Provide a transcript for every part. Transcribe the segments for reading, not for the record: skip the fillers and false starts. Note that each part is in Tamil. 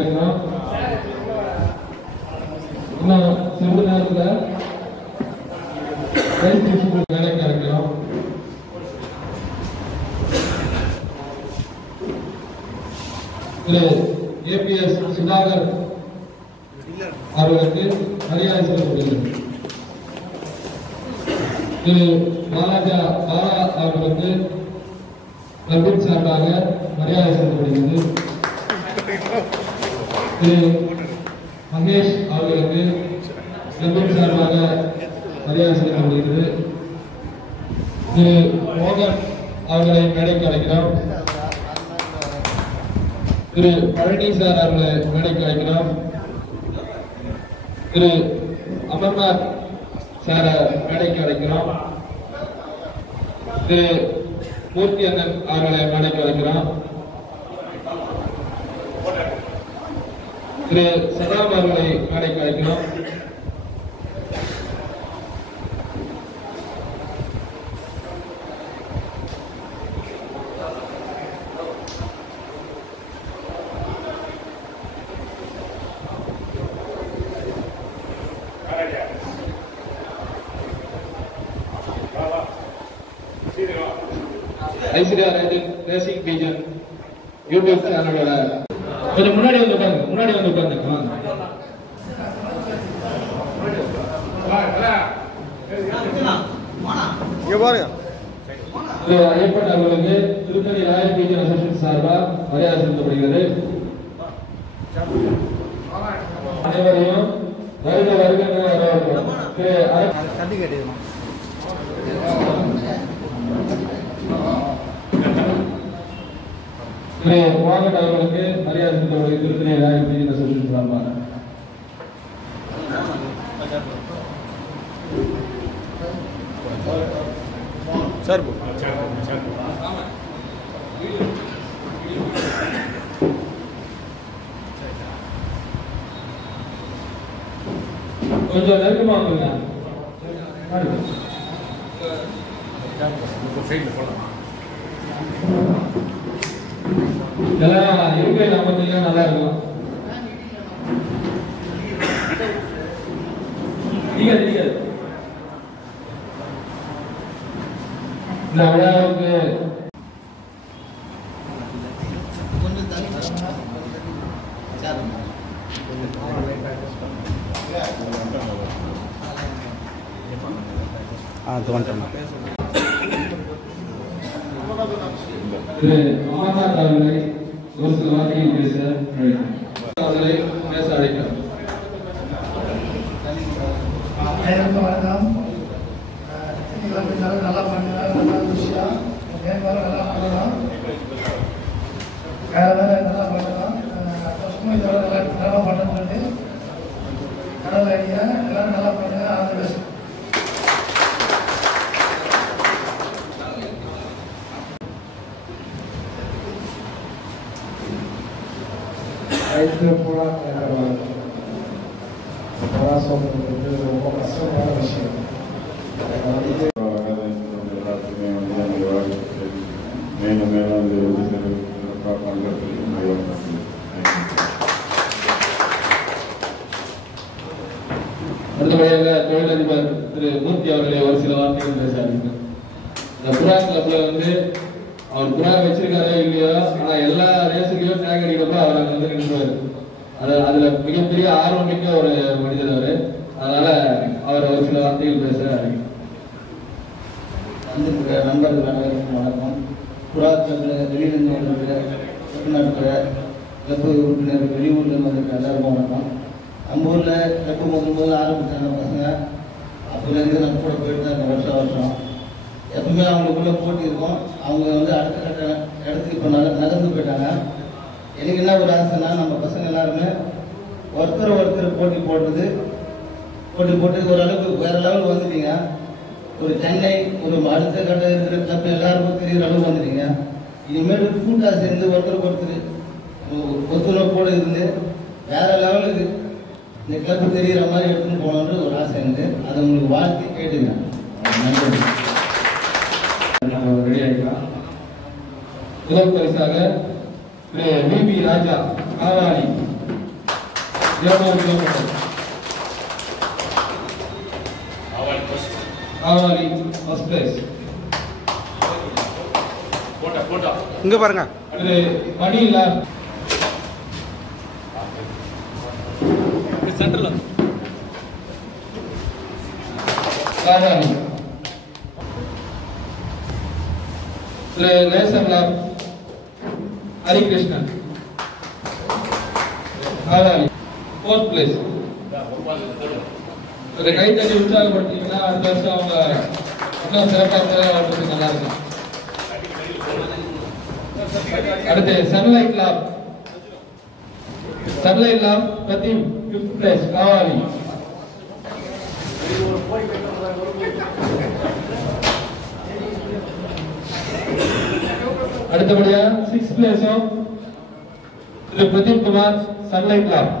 இருக்கணும். இன்னும் சிறிது நேரத்தில் வேலைக்கு இருக்கணும். திரு APS சுதாகர் அவர்களுக்கு மரியாதை செலுத்தப்படுகிறது. திரு பாலாஜா பாலா அவர்களுக்கு கிளப்பின் சார்பாக மரியாதை செலுத்தப்படுகிறது. திரு மகேஷ் அவர்களுக்கு கிளப்பின் சார்பாக மரியாதை செலுத்தப்படுகிறது. திரு மோகன் அவர்களை மேடைக்கு அழைக்கிறோம். திரு பழனி சார் அவர்களை மேடைக்கு அழைக்கிறோம். திரு அமர்நாத் சார மேடைக்கு அழைக்கிறோம். திரு மூர்த்தி அண்ணன் அவர்களை மேடைக்கு அழைக்கிறோம். திரு சதாம் அவர்களை மேடைக்கு அழைக்கிறோம். ஐஸ்வர்யா ரேஜன் ரேசிங் பீஜன் யூடியூப் சேனலோட கொஞ்சம் முன்னாடி வந்து உட்காந்து ஐயப்பன் அவர்களுக்கு திருப்பதி ராயல் பீஜன் அசோசியேஷன் சார்பாக மரியாதை செலுத்தப்படுகிறது. அனைவரையும் வருக வருக மோகன் அவர்களுக்கு மரியாதை செலுத்தப்படுகிறது. திருப்பதி ராயல் பீஜன் அசோசியேஷன் சார்பாக சார் கொஞ்சம் நெருக்கமா வந்துங்க. எல்லாம் இருக்கை நாமத்திலும் நல்லா இருக்கும். இந்த விழாவுக்கு திரு அமர்நாத் அவர்களை ஒரு சில வார்த்தைகள் பேச அவர்களை பேச அழைக்கிறோம். வணக்கம். நல்லா பண்ணுங்க, நல்லா விஷயம் நல்லா பண்ணலாம், நல்லா பண்ணலாம். வருஷமும் இதோட நல்லா பண்ணுறது கடவுள் ஐடியா எல்லாரும் நல்லா பண்ணுங்க. ஆதரவு ரொம்ப கஷ்டமான விஷயம். மேலும் மேலும் அடுத்தபடியாக தொழிலதிபர் திரு மூர்த்தி அவர்களை ஒரு சில வார்த்தைகள் பேசுறாங்க. இந்த புறா கிளப்ல வந்து அவர் புறா வச்சிருக்காரோ இல்லையோ, ஆனா எல்லா ரேஸுலையும் டேக் அடிக்கிறப்ப அவர் அங்க வந்து நின்றுவாரு. அதுல மிகப்பெரிய ஆர்வம் மிக்க ஒரு மனிதர் அவரு. அதனால அவர் ஒரு சில வார்த்தைகள் பேச வந்திருக்கிற நண்பர்கள் அனைவருக்கும் வணக்கம். புறா கிளப்ல வெளியிலிருந்து வந்திருக்கிற நடத்துகிற கிளப்பு உறுப்பினர்கள் வெளியூர்லேருந்து வந்திருக்கிற எல்லாருக்கும் வணக்கம். நம்ம ஊரில் கிளப்பு முதல் ஆரம்பித்தாங்க பசங்க. அப்போலேருந்து நம்ம கூட போயிட்டு தான் இந்த வருஷம் எப்பவுமே அவங்களுக்குள்ள போட்டி இருக்கும். அவங்க வந்து அடுத்த கட்ட இடத்துக்கு இப்போ நகர்ந்து போயிட்டாங்க. எனக்கு என்ன ஒரு ஆசைன்னா, நம்ம பசங்க எல்லாருமே ஒருத்தர் போட்டி போட்டு ஓரளவுக்கு வேற லெவல் வந்துட்டீங்க. ஒரு சென்னை ஒரு அடுத்த கட்ட இருக்கிற கிளப் எல்லாருக்கும் தெரிகிற அளவு வந்துட்டீங்க. இனிமேல் கூட்டா சேர்ந்து ஒத்துழைப்பு போட இருந்து வேற லெவலுக்கு இந்த கிளப்பு தெரிகிற மாதிரி எடுத்துன்னு போகணுன்ற ஒரு ஆசை இருக்கு. அதை உங்களுக்கு வாழ்த்தி கேட்டுங்க. நன்றி. ரெடி ஆகிக்கலாம். முதல் பரிசாக VP Raja Kavani 200 kilometre. Kavali first place. இங்க பாருங்க. அது மணியில சென்டர்ல காவாலி. லேசர்ல ஹரிகிருஷ்ணன். Kavali fourth place. ஒரு கை தட்டி உற்சாகப்படுத்தீங்கன்னா அடுத்த வருஷம் அவங்க இன்னும் சிறப்பாக வாழ்றதுக்கு நல்லா இருக்கும். அடுத்து சன்லைட் லாப். Sunlight loft Pradeep 5th place Kavali. அடுத்தபடியா 6th பிளேஸும் திரு பிரதீப் குமார் சன்லைட் லாப்.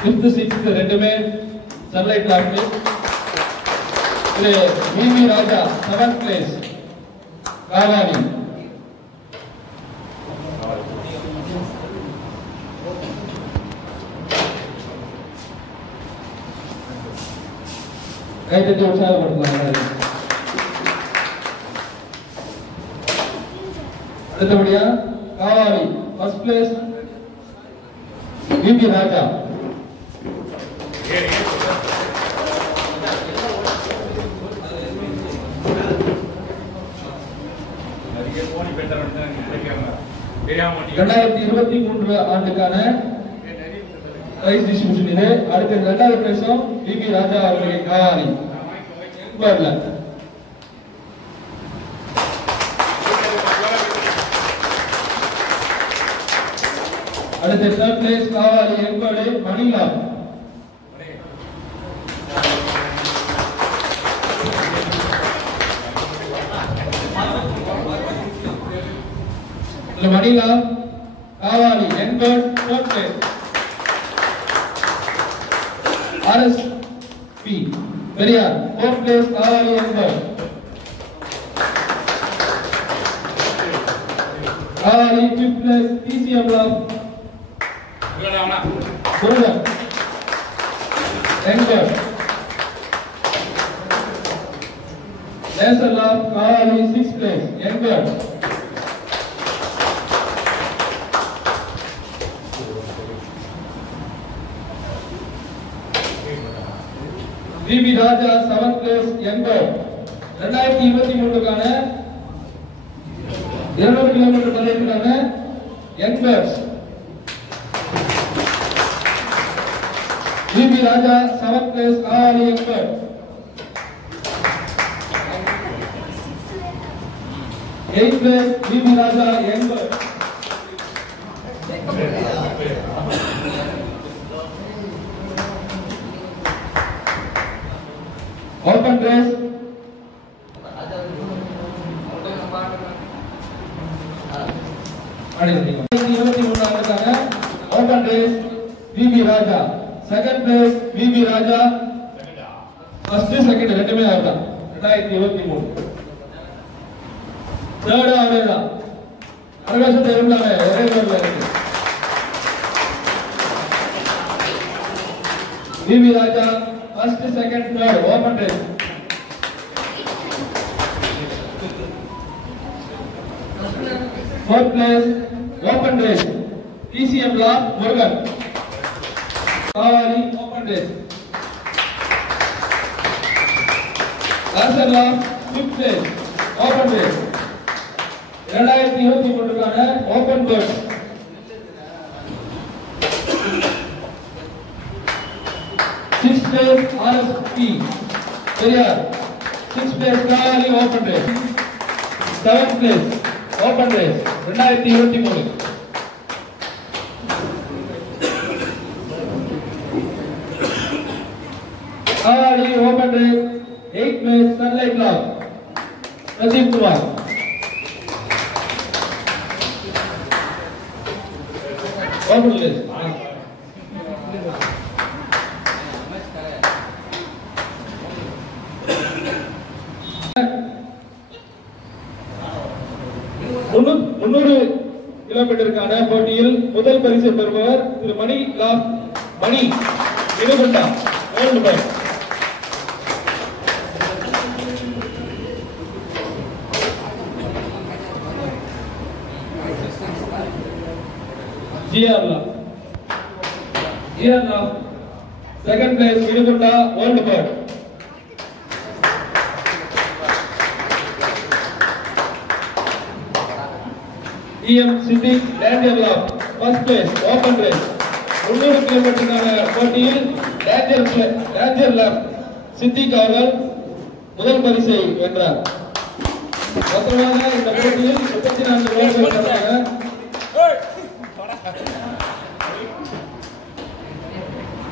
ஃபிஃப்த் சிக்ஸ்த் ரெண்டுமே சன்லைட் லாப். இது விவி ராஜா 7th பிளேஸ் காவாலி. கைத்தட்டி உற்சாகப்படுத்தலாம். அடுத்தபடியா காவாலி ஃபர்ஸ்ட் பிளேஸ் விவி ராஜா. ரெண்டாயிரத்தி 23 ஆண்டுக்கான பிரைஸ் டிஸ்ட்ரிபியூஷன் இது. அடுத்து 2வது பிரைஸும் விவி ராஜா அவர்களின் காவாலி. அடுத்து 3rd பிளேஸ் காவாலி எம்பர்டு மணிலா. மணிலா காவாலி எம்பர்டு 4th place. RSP Periyar 4th place Kavali எம்பர்டு. காவாலி 5th place TCM loft Murugan எம்பர்டு. Laser loft Kavali 6th place எம்பர்டு. விவி ராஜா 7th பிளேஸ் எம்பர்டு. 2023க்கான 200 கிலோமீட்டர் பந்தயத்துக்கான எம்பர்ட்ஸ் VV Raja 7th place Kavali எம்பர்டு. 8th பிளேஸ் விவி ராஜா எம்பர்டு. Open race open race VV Raja 2nd place VV Raja. First second ரெண்டுமே அவர்தான் 2023. 3rd அவர்தான். அரகசத்தை இருந்தாங்க ஒரே ரோட்ல இருக்கு. VV Raja first second 3rd open race. Fourth place open race TCM loft Murugan. Kavali open race. Laser loft 5th place open race. 2023க்கான open bird. 6th place RSP Periyar. 6th place Kavali open race. 7th place open race 2023. Kavali open race 8th place sunlight loft Pradeep Kumar. Open race 300 கிலோமீட்டருக்கான போட்டியில் முதல் பரிசு பெறுபவர் திரு Mani Vinugunda world bank. Second place Vinugunda World Bird. EM Siddiq Danger Lab first place open race 300 கிலோமீட்டருக்கான போட்டியில் Danger Lab சித்திக் அவர்கள் முதல் பரிசை வென்றார். மொத்தமாக இந்த போட்டியில் 34 ஓட்டங்கள் நடந்தன.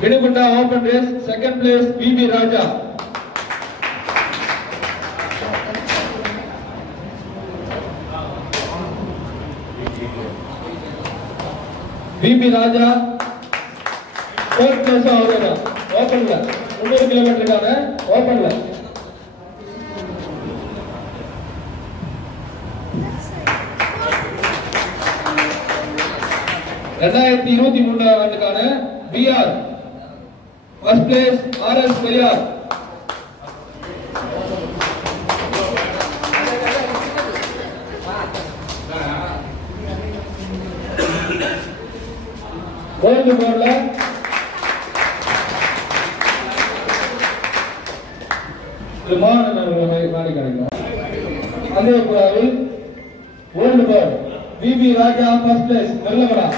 Vinugunda open race second place BB Raja. BB Raja fourth place ஆகுறாங்க ஓபன்ல 300 கிலோமீட்டருக்கான ஓபன்ல. ரெண்டாயிரத்தி 23 ஆண்டுக்கான BR first place RS Periyar. World போர்ட்ல அதே புறாவில் வேர்ல்டு போர்ட் BB ராஜா ஃபர்ஸ்ட் பிளேஸ் நல்லவரா.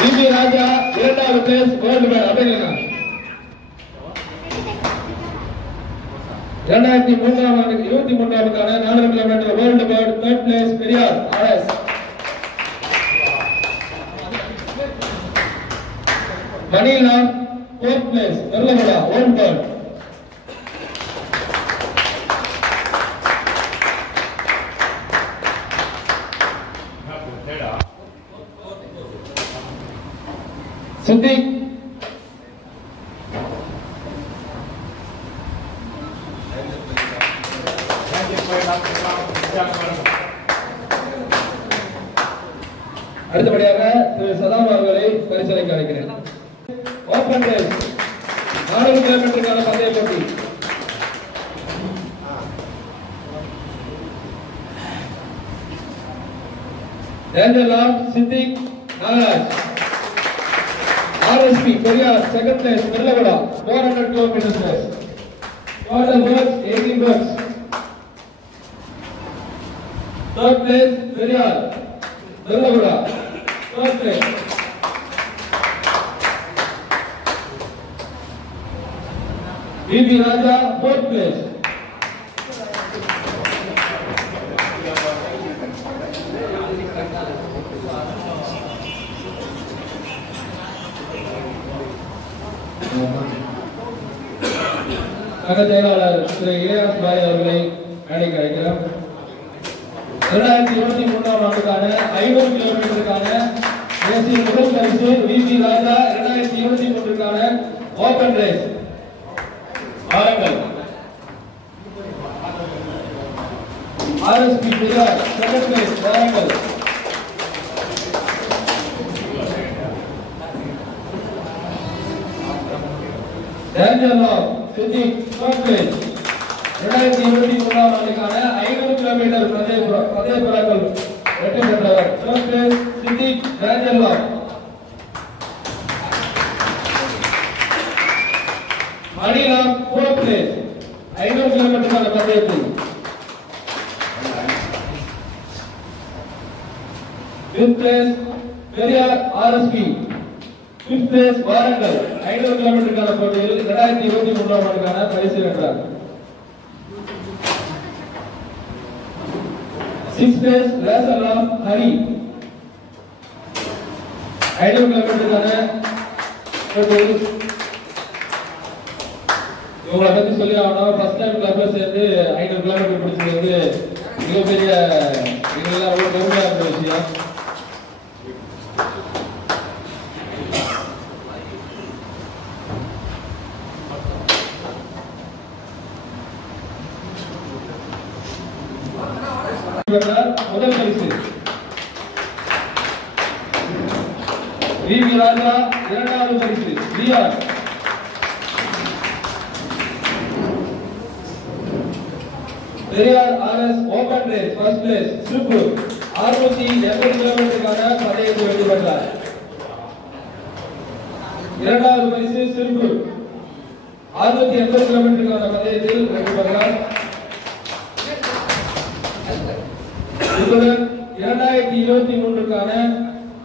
BB ராஜா இரண்டாவது பிளேஸ் வேர்ல்டு பேங்க் அப்படிங்க. 2023 ஆண்டுக்கான 400 kilometre world bank third place Periyar RS. மணிலா ஃபோர்த் பிளேஸ் நல்லவரா வேர்ல்டு பேங்க். சித்திக் அடுத்தபடியாக திரு சதாம் அவர்களை பரிசீலிக்க அழைக்கிறேன். ஓபன் ரேஸ் 400 கிலோமீட்டருக்கான பந்தய போட்டி. டேஞ்சர் லாப் Siddiq Nagaraj. RSP Periyar second place Vellavada 400 kilometre race. Total birds 18 birds. Third place Periyar Vellavada third place. BB Raja fourth place. செயலாளர் திரு இளையாஸ் பாய் அவர்களை மேடைக்கு அழைக்கிறோம். 2023 ஆண்டுக்கான 500 கிலோமீட்டருக்கான தேசிய முதல் பரிசு BB ராஜா. 2023க்கான ஓபன் ரேஸ் ஆரங்கள். RSP பெரியார் செகண்ட் பிளேஸ் ஆரங்கள். டேஞ்சர் லாப் சித்திக் ஃபர்ஸ்ட் பிளேஸ். 2023 ஆண்டுக்கான 500 கிலோமீட்டர் பந்தய புறாக்கள் வெற்றி பெற்றவர் first place Siddiq danger lab. Manila fourth place 500 கிலோமீட்டருக்கான பந்தயத்தில். Fifth place Periyar RSP. Fifth place வாரங்கள் 500 கிலோமீட்டருக்கான போட்டியில் 2023 ஆண்டுக்கான பரிசு வென்றார். சிக்ஸ்த் பிளேஸ் லேசர்லாம் ஹரி 500 கிலோமீட்டருக்கான போட்டியில். இவங்களை பத்தி சொல்லி ஆகணும். ஃபர்ஸ்ட் டைம் கிளப்ல சேர்ந்து 500 கிலோமீட்டர் பிடிச்சது வந்து மிகப்பெரிய எங்களெல்லாம் ரொம்ப பெருமையா இருந்த விஷயம். முதல் பரிசு விவி ராஜா, இரண்டாவது பரிசு VR. Periyar RS open race first place Tiruppur 680 கிலோமீட்டருக்கான பந்தயத்தில் வெற்றி பெற்றார். இரண்டாவது பரிசு திருப்பூர் 680 கிலோமீட்டருக்கான பந்தயத்தில் வெற்றி பெற்றார். இத்துடன் 2023க்கான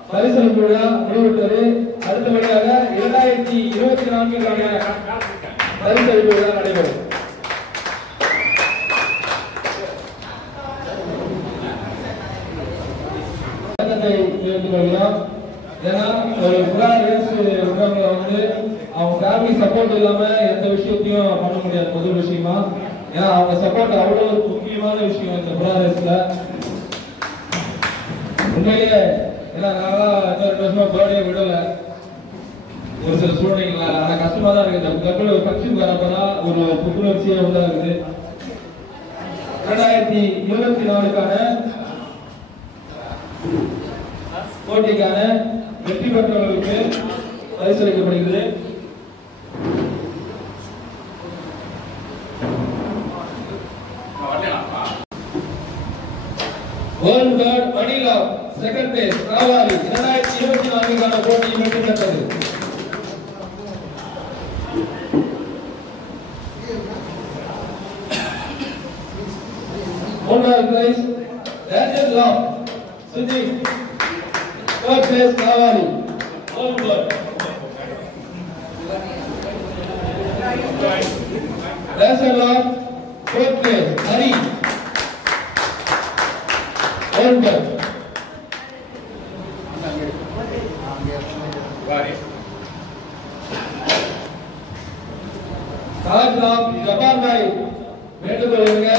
பரிசளிப்பு விழா முடிவுற்றது. அடுத்தபடியாக 2024க்கான பரிசளிப்பு விழா நடைபெறும். ஏன்னா ஒரு புறா ரேஸ் விடுறவங்க வந்து அவங்க ஃபேமிலி சப்போர்ட் இல்லாம எந்த விஷயத்தையும் பண்ண முடியாது. முதல் விஷயமா ஏன்னா அவங்க சப்போர்ட் அவ்வளவு ஒரு முக்கியமான விஷயம் இந்த புறா ரேஸ்ல. உண்மையிலேயே ஏன்னா நான்லாம் 2 வருஷமா பேர்டே விடல ஒரு சில சூழ்நிலைங்களா. ஆனா கஷ்டமா தான் இருக்கு. இந்த கிளப்ல ஒரு ஃபங்க்ஷன் வரப்பதான் ஒரு புத்துணர்ச்சியா உண்டாகுது. 2024க்கான போட்டிக்கான வெற்றி பெற்றவர்களுக்கு பரிசளிக்கப்படுகிறது. World bird Manila second place Kavali 2024க்கான போட்டியில் வெற்றி பெற்றது. மூன்றாவது prize danger lab city third place Kavali world bird. Danger lab fourth place Hari world bird. தாஜ்லாப் ஜபார் பாய் வேண்டுகோளுங்க.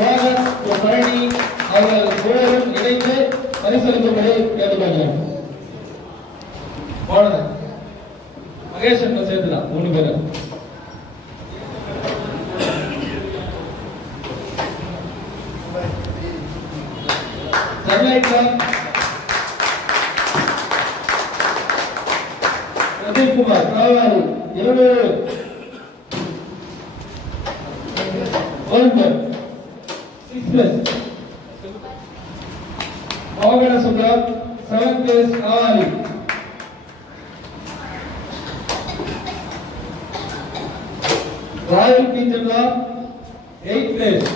மோகன் பழனி அவர்கள் மூவரும் இணைந்து பரிசளிக்கும்படி கேட்டுக்கொள்கிறோம். மகேஷ் சேர்த்துலாம் 3 பேரும். பிரதீப் குமார் காவாலி 200 6 பிளஸ். மோகன சுப்ரம் 7 plus Kavali. Royal கிஞ்சல்லா 8 plus.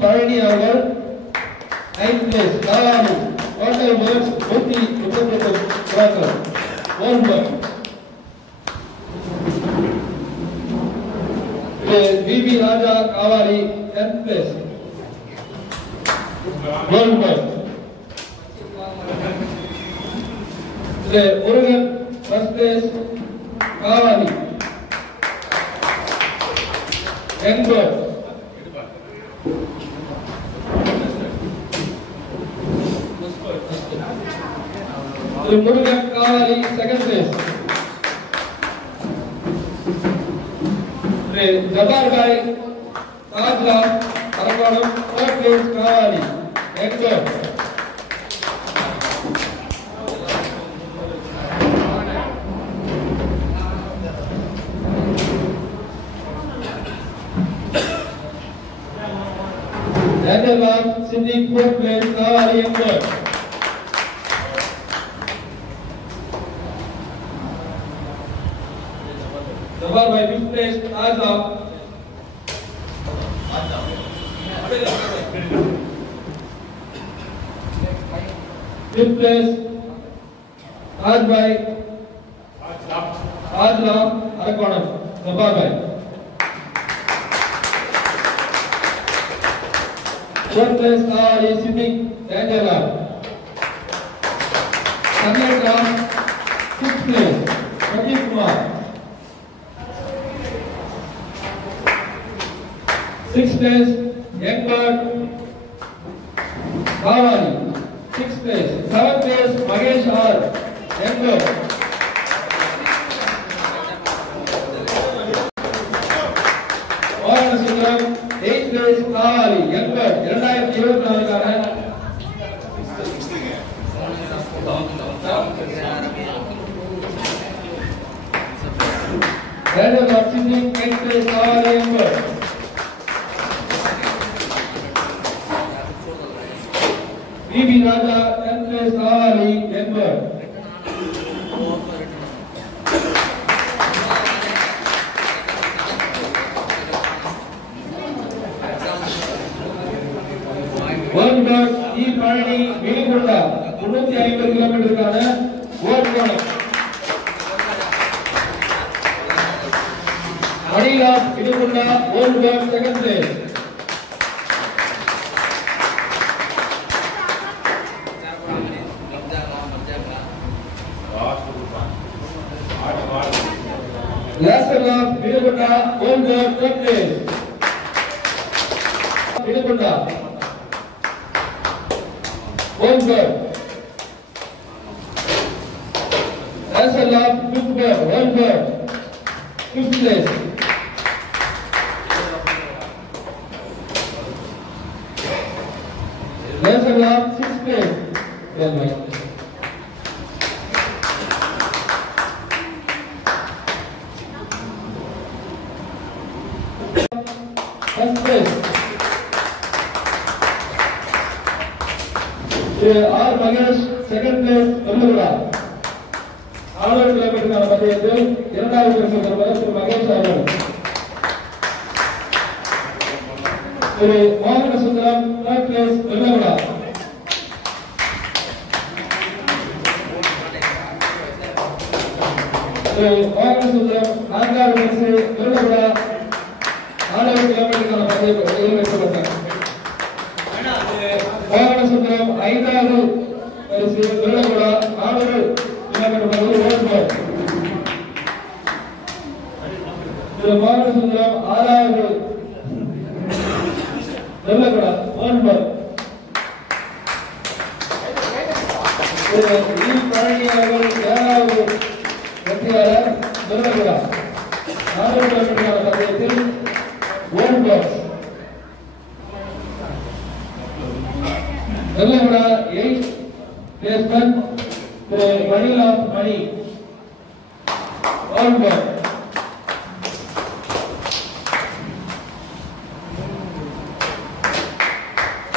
Palani அவர்கள் 9th place Kavali. Total birds 138 புறாக்கள். விவி ராஜா Kavali 10th place. Murugan first place Kavali. Murugan Kavali second place. Jabbar bye தாஜ்லா Arakkonam third place Kavali. Daniel Siddiq fourth place Kawali Emperor. Jabar by fifth place Azam. Fifth place Taj by Azam Arakonam Jabar by. Fourth place Kawali Siddiq Daniel. Second round, sixth place. Sanjeev Kumar. 6th place, Youngbird Bhavani. 6th place. 7th place, Magesh R. Youngbird. Mohan Sundram. 8th place, Bhavani Youngbird. 2024 Rather of sitting 8th place, Bhavani Youngbird. B.B. Raja, 10th place, Bhavani Youngbird. World Cup E. Parani, Vilipunda, 350 கிலோமீட்டருக்கான World Cup. Adila, Vilipunda, World Cup 2nd place. Lasala, Vilipunda, World Cup 3rd place. Vilipunda. World Cup. Lasala, Vilipunda, World Cup 5th place. Lasala, 6th place. First place. R. Magesh, 2nd place, Tamilnadu. 600 கிலோமீட்டருக்கான பந்தயத்தில் 2வது பரிசு பெறுவர் திரு மகேஷ் அவர்கள். திரு மோகன சுந்தரம், 3rd place, Tamilnadu. திரு மோகன சுந்தரம், 4வது பரிசு, Tamilnadu. 400 கிலோமீட்டருக்கான பந்தயத்தில் வெற்றப்பட்டார். மோகன சுந்தரம் 5வது பரிசு, Tamilnadu. 400 கிலோமீட்டர் பந்தயம் ஓடுவார். திரு மோகன சுந்தரம் 6வது Tamilnadu ஓடுவார். திரு வி. பழனி அவர்கள் 7வது வெற்றியாளர் Tamilnadu. 400 கிலோமீட்டருக்கான பந்தயத்தில் ஓடுவார். Tamilnadu 8th placement திரு மணிலால் மணி ஓடுவார்.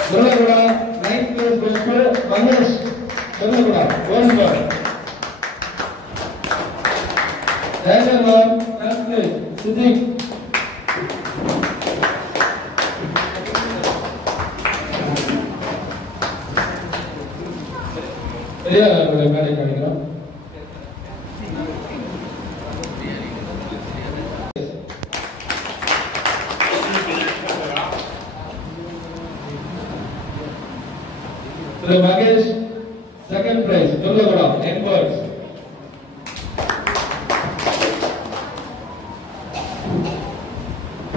Tamilnadu 9th place placement Mahesh Tamilnadu ஓடுவார். National 10th place Siddiq. Periyar மேடை காணிக்கிறோம். திரு Mahesh 2nd prize Tamilnadu Youngbirds.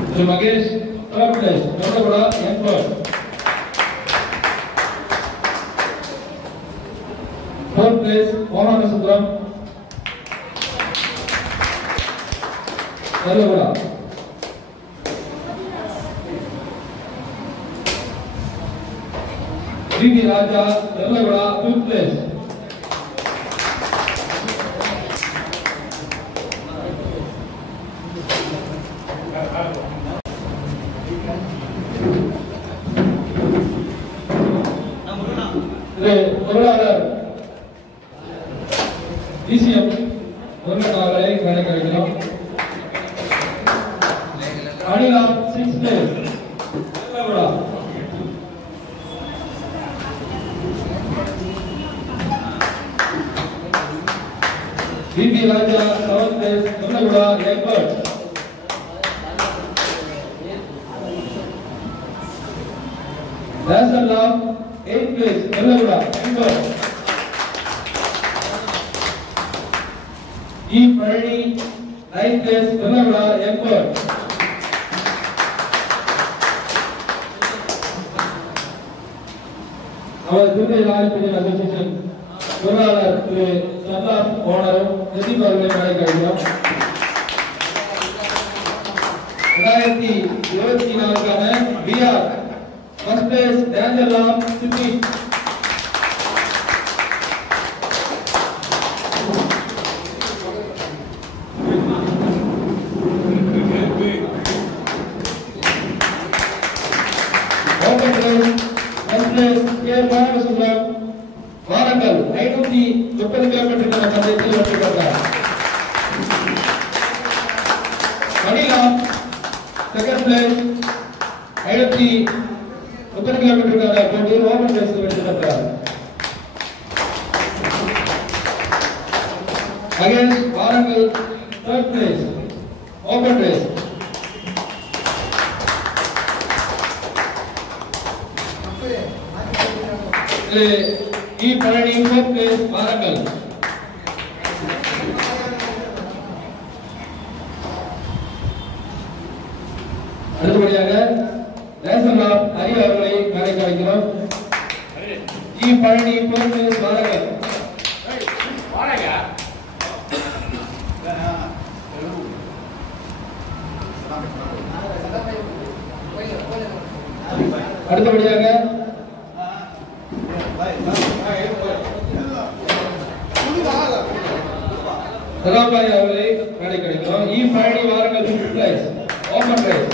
திரு Mahesh 3rd prize Tamilnadu Youngbirds. 4th place Mohan Sundram Tamilnadu. B.B. Raja Tamilnadu 5th place. பொருளாளர் DCM அவர்களை கணக்கிடுகிறோம். Anila 6th place Tamilnadu. B.B. Raja 7th place Tamilnadu Youngbirds. Lasala 8th place Tamilnadu Youngbirds. E. Purdy, 9th place, Villavada, Empire. our Dubai Royal Pigeon Association பொருளாளர் திரு சந்தாஸ் ஓனரும் நிதிக் அவர்களை அழைக்கிறோம். 2024க்கான பிஆர் ஃபர்ஸ்ட் பிளேஸ் டேஞ்சர்லாம் city. Open race first place K Balasubram Warangal 530 kilometre பந்தயத்தில் வெற்றி பெற்றார். மணிலா செகண்ட் பிளேஸ் 530 கிலோமீட்டர் போட்டியில் ஓபன் ரேஸில் வெற்றி பெற்றார். Mahesh Warangal third place open race. E. Purdy fourth place Warangal. அடுத்தபடியாக நேசன் ஆஃப் ஹரி அவர்களை மேடைக்கு அழைக்கிறோம். E. Purdy fourth place Warangal. அடுத்தபடியாக சலாபாய் அவர்களை மேடைக்கு அழைக்கிறோம். E. Purdy Warangal 5th place open race.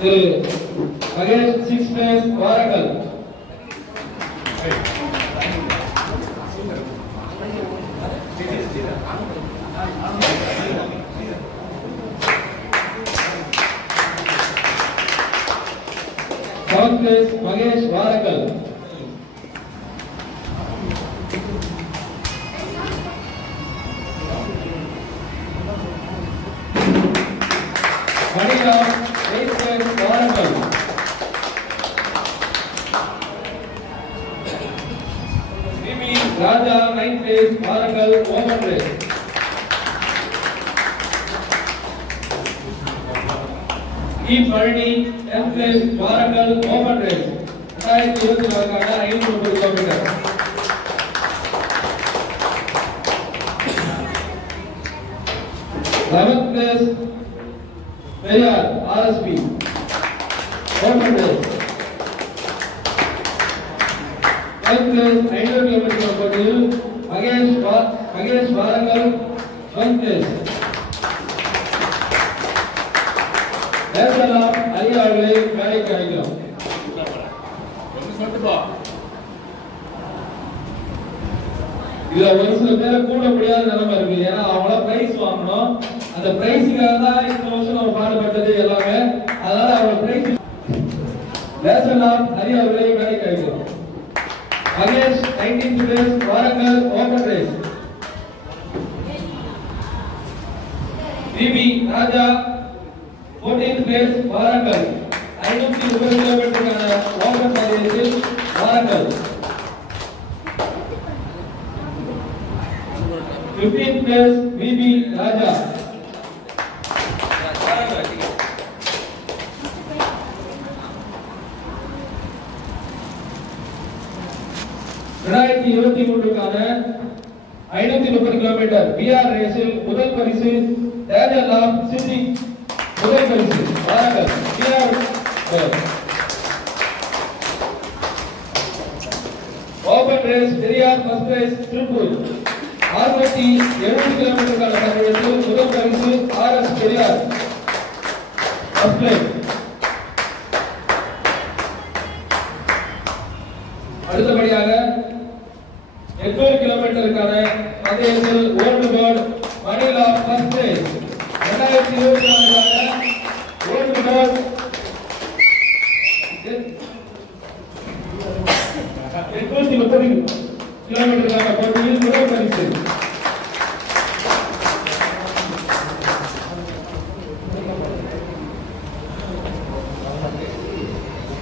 Thiru Mahesh 6th place Warangal. seventh place Mahesh Warangal. Manila 8th place Warangal. விமி Raja 9th place Warangal open race. E. Purdy 10th place Warangal open race. 2024க்கான 530 kilometre. Eleventh place Periyar RSP open race. 12th place 500 kilometre போட்டியில் Mahesh Warangal 1st place. Nation of Hari அவர்களை மேடைக்கு அழைக்கிறோம். இதுல ஒரு சில பேரை கூட முடியாத நிலைமை இருக்கு. ஏன்னா அவங்கள பிரைஸ் வாங்கணும். அந்த பிரைஸுக்காக தான் இந்த வருஷம் நம்ம பாடுபட்டது எல்லாமே. அதனால அவங்க பிரைஸ் நேசன் ஆஃப் ஹரி அவர்களை மேடைக்கு அழைக்கிறோம். Mahesh 19th place Warangal open race. VP ராஜா 14th place வாரங்கல். 530 கிலோமீட்டருக்கான ஓபன் பந்தயத்தில் வாரங்கல். 15th place விபி ராஜா. ரெண்டாயிரத்தி 23க்கான 530 கிலோமீட்டர் பிஆர் ரேஸில் முதல் பரிசு டேனியல் ஆஃப் சிட்டி. முதல் பரிசு Warangal BR. Open race Periyar first prize Tiruppur. 670 கிலோமீட்டருக்கான பந்தயத்தில் முதல் பரிசு RS பெரியார் ஃபர்ஸ்ட் பிரைஸ். அடுத்தபடியாக 800 கிலோமீட்டருக்கான பந்தயத்தில் ஓல்டு போர்டு மணிலா ஃபர்ஸ்ட் பிரைஸ். 2024க்கான ஓல்டு போர்டு 830 கிலோமீட்டருக்கான போட்டியில் முதல் பரிசு.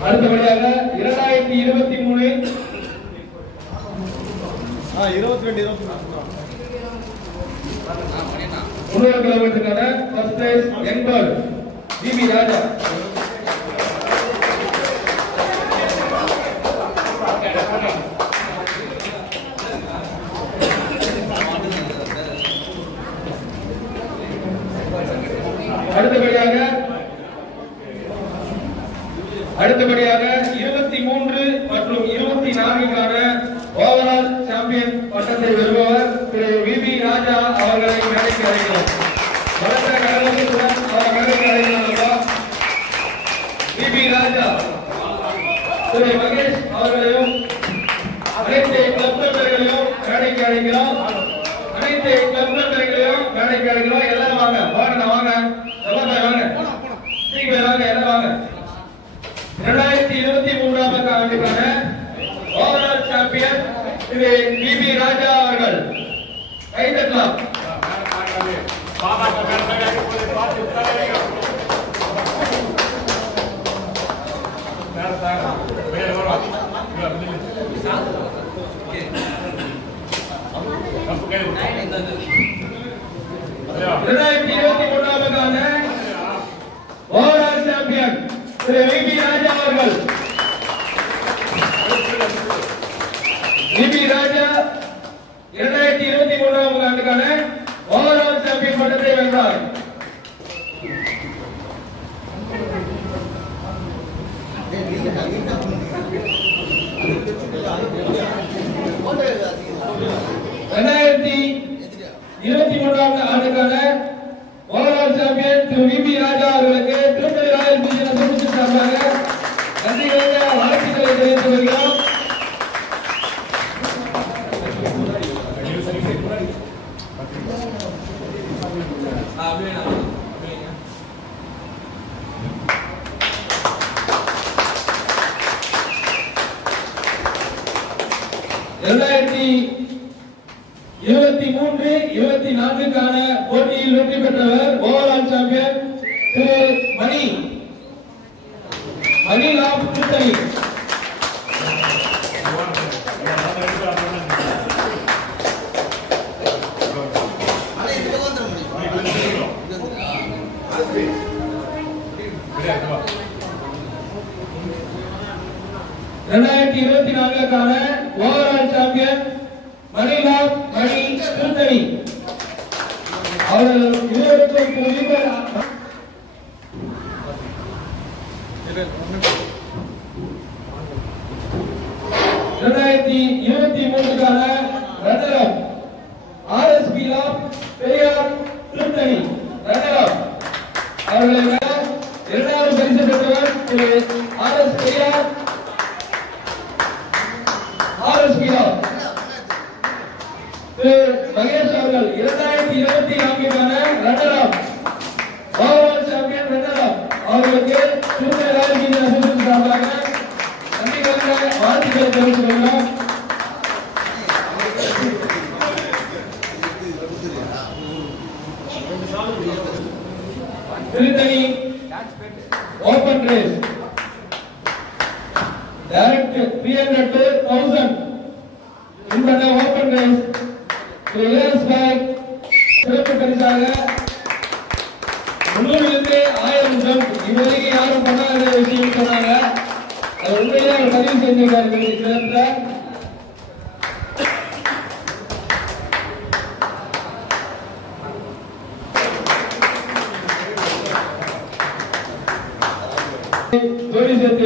அடுத்தபடியாக 2023 300 கிலோமீட்டருக்கான ஃபர்ஸ்ட் பிரைஸ் யங் பால் ஜிபி ராஜா. அடுத்தபடியாக 23 மற்றும் 24க்கான ஓவரால் சாம்பியன் பட்டத்தை வெல்பவர் திரு விபி ராஜா அவர்களை மேடைக்கு அழைக்கிறோம். பலத்த கரகோஷத்துடன் அவர் மேடைக்கு அழைக்கிறார். விபி ராஜா திரு மகேஷ் அவர்களையும் அனைத்து கிளப் மெம்பர்களையும் மேடைக்கு அழைக்கிறோம். அனைத்து கிளப் மெம்பர்களையும் மேடைக்கு அழைக்கிறோம். எல்லாரும் வாங்க வாங்க வாங்க வாங்க சீக்கிரம் வாங்க எல்லாம் வாங்க. 2023ஆம் ஆண்டுக்கான ஓவரால் சாம்பியன் திரு விபி ராஜா அவர்கள் கைதட்டலாம். ஓவரால் சாம்பியன் திரு விபி ராஜா அவர்கள். விபி ராஜா 2023ஆம் ஆண்டுக்கான ஓவரால் சாம்பியன் பட்டத்தை வென்றார். ஆண்டுக்கான ஓவரால் சாம்பியன் திரு விபி ராஜா அவர்களுக்கு திருப்பதி ராயல் மியூசியம் அசோசியேஷன் சார்பாக நன்றி கலந்த வாழ்த்துக்களை தெரிவித்து வருகிறோம். க்கான போட்டியில் வெற்றி பெற்றவர் ஓவரால் சாம்பியன் திரு மணி லாப் திருத்தணி. க்கான ஓவரால் சாம்பியன் மணி லாப் திருத்தணி. அவர்கள் இருவருக்கும் 2023க்கான ரன்னர் ஆர்எஸ்பி லாப் பெரியார் திருத்தணி ரன்னர் அவர்களை இரண்டாவது பரிசு பெற்றவர் திரு ஆர்எஸ் பெரியார் ஆர்எஸ்பி லாப். திரு மகேஷ் அவர்கள் 2024க்கான ரன்னர் ஓவரால் சாம்பியன் ரன்னர் அவர்களுக்கு திருப்பதி ராயல் மியூசியம் அசோசியேஷன் சார்பாக நன்றி கலந்த வாழ்த்துக்களை தெரிவித்துக் கொள்கிறோம். Tiruttani open race direct 300 to 1000 இந்த ஓபன் ரேஸ் ரிலையன்ஸ் பேங்க் சிறப்பு பரிசாக 300 1000 ஜம்ப் இதுவரைக்கும் யாரும் பண்ணாத விஷயம் சொன்னாங்க. அது உண்மையிலே அவர் பதிவு செஞ்சிருக்காரு. சிறந்த ஜோடி சேர்த்து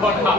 போட்டா